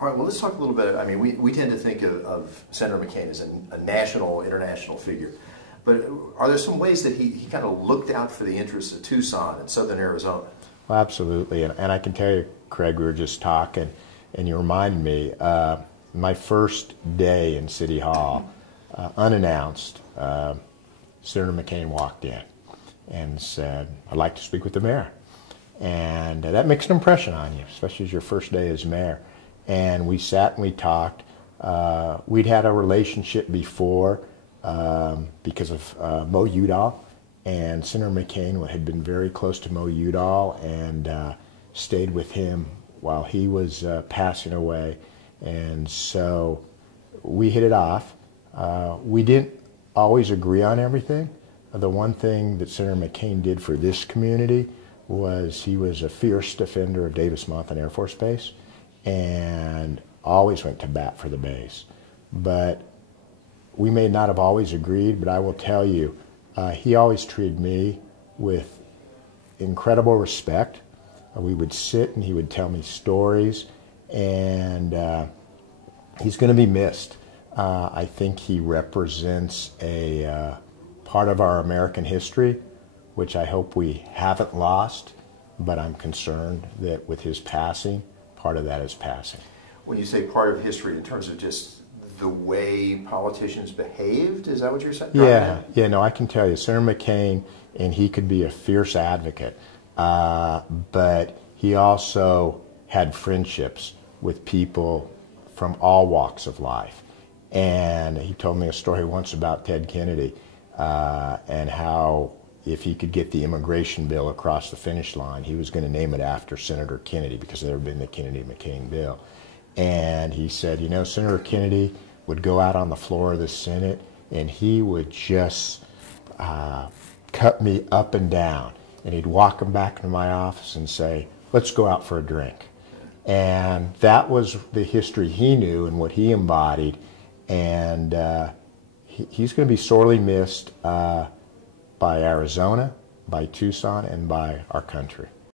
All right, well, let's talk a little bit. I mean, we tend to think of Senator McCain as a national, international figure. But are there some ways that he kind of looked out for the interests of Tucson and southern Arizona? Well, absolutely. And I can tell you, Craig, we were just talking, and you reminded me, my first day in City Hall, unannounced, Senator McCain walked in and said, "I'd like to speak with the mayor." And that makes an impression on you, especially as your first day as mayor. And we sat and we talked. We'd had a relationship before because of Mo Udall, and Senator McCain had been very close to Mo Udall and stayed with him while he was passing away. And so we hit it off. We didn't always agree on everything. The one thing that Senator McCain did for this community was he was a fierce defender of Davis-Monthan Air Force Base and always went to bat for the base. But we may not have always agreed, but I will tell you, he always treated me with incredible respect. We would sit and he would tell me stories, and he's going to be missed. I think he represents a part of our American history, which I hope we haven't lost, but I'm concerned that with his passing, part of that is passing. When you say part of history, in terms of just the way politicians behaved, is that what you're saying? Yeah, no, I can tell you, Senator McCain, and he could be a fierce advocate, but he also had friendships with people from all walks of life. And he told me a story once about Ted Kennedy and how if he could get the immigration bill across the finish line, he was going to name it after Senator Kennedy because there had been the Kennedy-McCain bill. And he said, you know, Senator Kennedy would go out on the floor of the Senate and he would just cut me up and down. And he'd walk him back into my office and say, "Let's go out for a drink." And that was the history he knew and what he embodied. And he's going to be sorely missed by Arizona, by Tucson, and by our country.